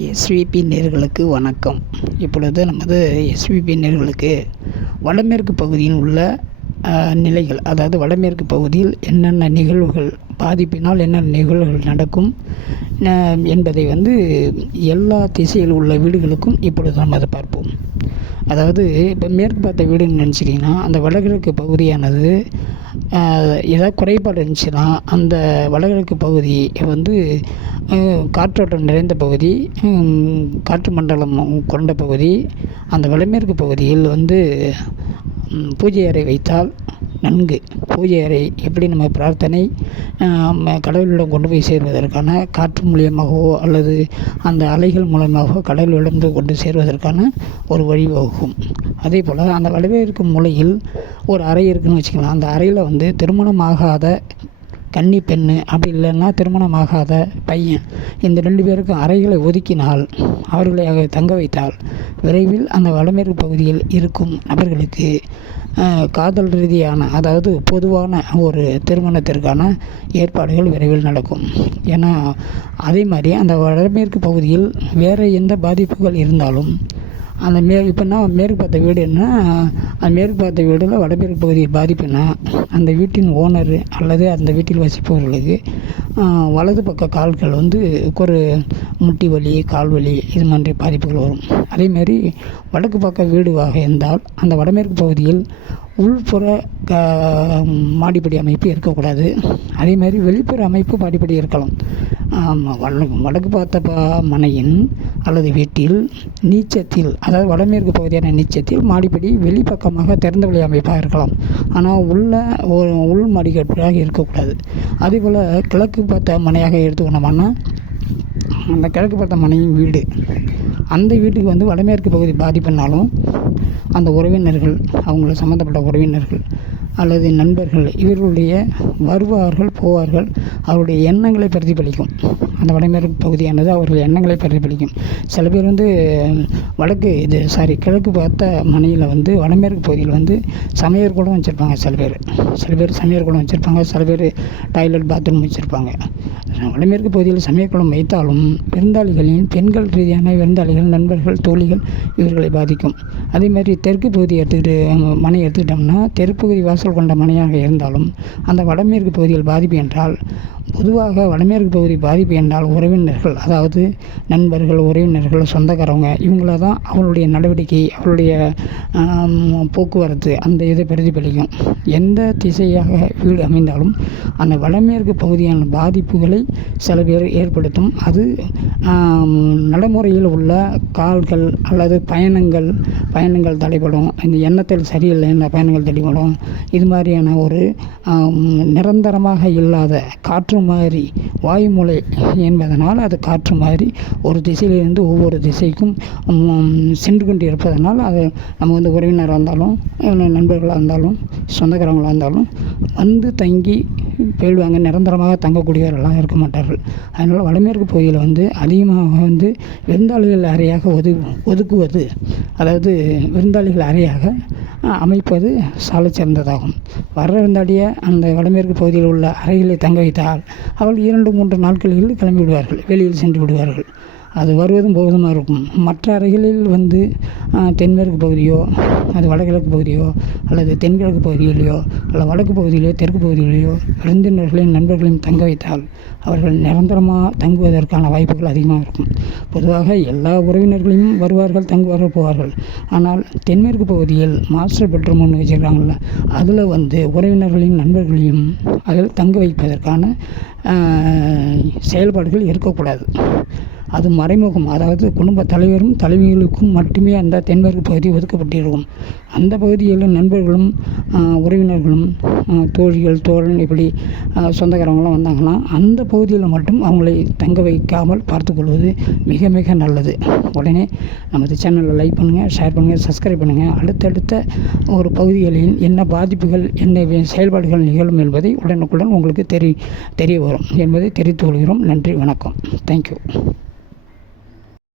SPB நேயர்களுக்கு வணக்கம். இப்பொழுது நமது எஸ்விபி நேயர்களுக்கு வடமேற்கு பகுதியில் உள்ள நிலைகள், அதாவது வடமேற்கு பகுதியில் என்னென்ன நிகழ்வுகள் பாதிப்பினால் என்னென்ன நிகழ்வுகள் நடக்கும் என்பதை எல்லா திசையில் உள்ள வீடுகளுக்கும் இப்பொழுது நம்ம அதை பார்ப்போம். அதாவது இப்போ மேற்கு பார்த்த வீடுன்னு நினச்சிட்டிங்கன்னா, அந்த வடகிழக்கு பகுதியானது ஏதாவது குறைபாடு இருந்துச்சுன்னா அந்த வடகிழக்கு பகுதி காற்றோட்டம் நிறைந்த பகுதி, காற்று மண்டலம் கொண்ட பகுதி. அந்த வடமேற்கு பகுதியில் பூஜை அறை வைத்தால் நன்கு, பூஜை அறை எப்படி நம்ம பிரார்த்தனை கடவுளிடம் கொண்டு போய் சேர்வதற்கான காற்று மூலியமாகவோ அல்லது அந்த அலைகள் மூலமாகவோ கடவுளிடம் கொண்டு சேர்வதற்கான ஒரு வழிவகுக்கும். அதே போல் அந்த வடமேற்கு மூலையில் ஒரு அறை இருக்குதுன்னு வச்சுக்கலாம். அந்த அறையில் திருமணமாகாத கன்னி பெண்ணு, அப்படி இல்லைன்னா திருமணமாகாத பையன், இந்த 2 பேருக்கும் அறைகளை ஒதுக்கினால், அவர்களை தங்க வைத்தால் விரைவில் அந்த வடமேற்கு பகுதியில் இருக்கும் நபர்களுக்கு காதல் ரீதியான, அதாவது பொதுவான ஒரு திருமணத்திற்கான ஏற்பாடுகள் விரைவில் நடக்கும். ஏன்னா அதே மாதிரி அந்த வடமேற்கு பகுதியில் வேறு எந்த பாதிப்புகள் இருந்தாலும் அந்த இப்போனா மேற்கு பார்த்த வீடுன்னா, அந்த மேற்கு பார்த்த வீடில் வடமேற்கு பகுதியில் பாதிப்புன்னா அந்த வீட்டின் ஓனர் அல்லது அந்த வீட்டில் வசிப்பவர்களுக்கு வலது பக்க கால்கள் ஒரு முட்டி வலி, கால் வலி, இது மாதிரி பாதிப்புகள் வரும். அதேமாதிரி வடக்கு பக்க வீடுவாக இருந்தால் அந்த வடமேற்கு பகுதியில் உள்புற மாடிப்படி அமைப்பு இருக்கக்கூடாது. அதேமாதிரி வெளிப்புற அமைப்பு மாடிப்படி இருக்கலாம். வடக்கு பார்த்த மனையின் அல்லது வீட்டில் நீச்சத்தில், அதாவது வடமேற்கு பகுதியான நீச்சத்தில் மாடிப்படி வெளிப்பக்கமாக திறந்த வெளி அமைப்பாக இருக்கலாம். ஆனால் உள் மாடிக்கட்டாக இருக்கக்கூடாது. அதேபோல் கிழக்கு பார்த்த மனையாக எடுத்துக்கணுமானா, அந்த கிழக்கு பார்த்த மனையின் வீடு, அந்த வீட்டுக்கு வடமேற்கு பகுதி பாதிப்புனாலும் அந்த உறவினர்கள், அவங்கள சம்மந்தப்பட்ட உறவினர்கள் அல்லது நண்பர்கள், இவர்களுடைய வருவார்கள் போவார்கள், அவருடைய எண்ணங்களை பிரதிபலிக்கும். அந்த வடமேற்கு பகுதியானது அவர்கள் எண்ணங்களை பிரதிபலிக்கும். சில பேர் கிழக்கு பார்த்த மனையில் வடமேற்கு பகுதியில் சமையல் கூட வச்சுருப்பாங்க. சில பேர் சமையல் கூட வச்சுருப்பாங்க. சில பேர் டாய்லெட், பாத்ரூம் வச்சுருப்பாங்க. வடமேற்கு பகுதியில் சமையல்குளம் வைத்தாலும் விருந்தாளிகளின் பெண்கள் ரீதியான விருந்தாளிகள், நண்பர்கள், தோழிகள், இவர்களை பாதிக்கும். அதே மாதிரி தெற்கு பகுதி மனை எடுத்துக்கிட்டோம்னா, தெற்கு பகுதி வாசல் கொண்ட மனையாக இருந்தாலும் அந்த வடமேற்கு பகுதியில் பாதிப்பு என்றால், பொதுவாக வடமேற்கு பகுதி பாதிப்பு என்றால் உறவினர்கள், அதாவது நண்பர்கள், உறவினர்கள், சொந்தக்காரவங்க, இவங்கள தான் அவங்களுடைய நடவடிக்கை, அவருடைய போக்குவரத்து அந்த இதை பிரதிபலிக்கும். எந்த திசையாக வீடு அமைந்தாலும் அந்த வடமேற்கு பகுதியான பாதிப்புகளை சில பேர் ஏற்படுத்தும். அது நடைமுறையில் உள்ள கால்கள் அல்லது பயணங்கள் தடைபடும். இந்த எண்ணத்தில் சரியில்லை, இந்த பயணங்கள் தடைபடும். இது மாதிரியான ஒரு நிரந்தரமாக இல்லாத காற்று மாதிரி வாயுமூலை என்பதனால், அது காற்று மாதிரி ஒரு திசையிலிருந்து ஒவ்வொரு திசைக்கும் சென்று கொண்டு இருப்பதனால், அது நம்ம உறவினராக இருந்தாலும், நண்பர்களாக இருந்தாலும், சொந்தக்காரங்களாக இருந்தாலும் தங்கி போயிடுவாங்க. நிரந்தரமாக தங்கக்கூடியவர்களாக இருக்க மாட்டார்கள். அதனால் வடமேற்கு பகுதியில் அதிகமாக விருந்தாளிகள் அறையாக ஒதுக்குவது, அதாவது விருந்தாளிகள் அறையாக அமைப்பது சால சிறந்ததாகும். வர்ற விருந்தாளியை அந்த வடமேற்கு பகுதியில் உள்ள அறைகளை தங்க வைத்தால் அவர்கள் 2-3 நாட்களில் கிளம்பி விடுவார்கள், வெளியில் சென்று விடுவார்கள். அது வருவதும் போவதுமாக இருக்கும். மற்ற அறைகளில் தென்மேற்கு பகுதியோ, அது வடகிழக்கு பகுதியோ, அல்லது தென்கிழக்கு பகுதியிலையோ, அல்லது வடக்கு பகுதியிலையோ, தெற்கு பகுதியிலையோ விருந்தினர்களையும் நண்பர்களையும் தங்க வைத்தால் அவர்கள் நிரந்தரமாக தங்குவதற்கான வாய்ப்புகள் அதிகமாக இருக்கும். பொதுவாக எல்லா உறவினர்களையும் வருவார்கள், தங்குவார்கள், போவார்கள். ஆனால் தென்மேற்கு பகுதியில் மாஸ்டர் பெட்ரூம் ஒன்று வச்சுருக்காங்கள்ல, அதில் உறவினர்களையும் நண்பர்களையும் அதில் தங்க வைப்பதற்கான செயல்பாடுகள் இருக்கக்கூடாது. அது மறைமுகம், அதாவது குடும்ப தலைவரும் தலைவிகளுக்கும் மட்டுமே அந்த தென்மேற்கு பகுதி ஒதுக்கப்பட்டிருக்கும். அந்த பகுதியில் நண்பர்களும் உறவினர்களும் தோழிகள், தோழன், இப்படி சொந்தக்காரங்களாம் வந்தாங்கன்னா அந்த பகுதியில் மட்டும் அவங்களை தங்க வைக்காமல் பார்த்துக்கொள்வது மிக மிக நல்லது. உடனே நமது சேனலை லைக் பண்ணுங்கள், ஷேர் பண்ணுங்கள், சப்ஸ்கிரைப் பண்ணுங்கள். அடுத்தடுத்த ஒரு பகுதிகளில் என்ன பாதிப்புகள், என்ன செயல்பாடுகள் நிகழும் என்பதை உடனுக்குடன் உங்களுக்கு தெரிய வரும் என்பதை தெரிவித்துக் கொள்கிறோம். நன்றி, வணக்கம். தேங்க்யூ.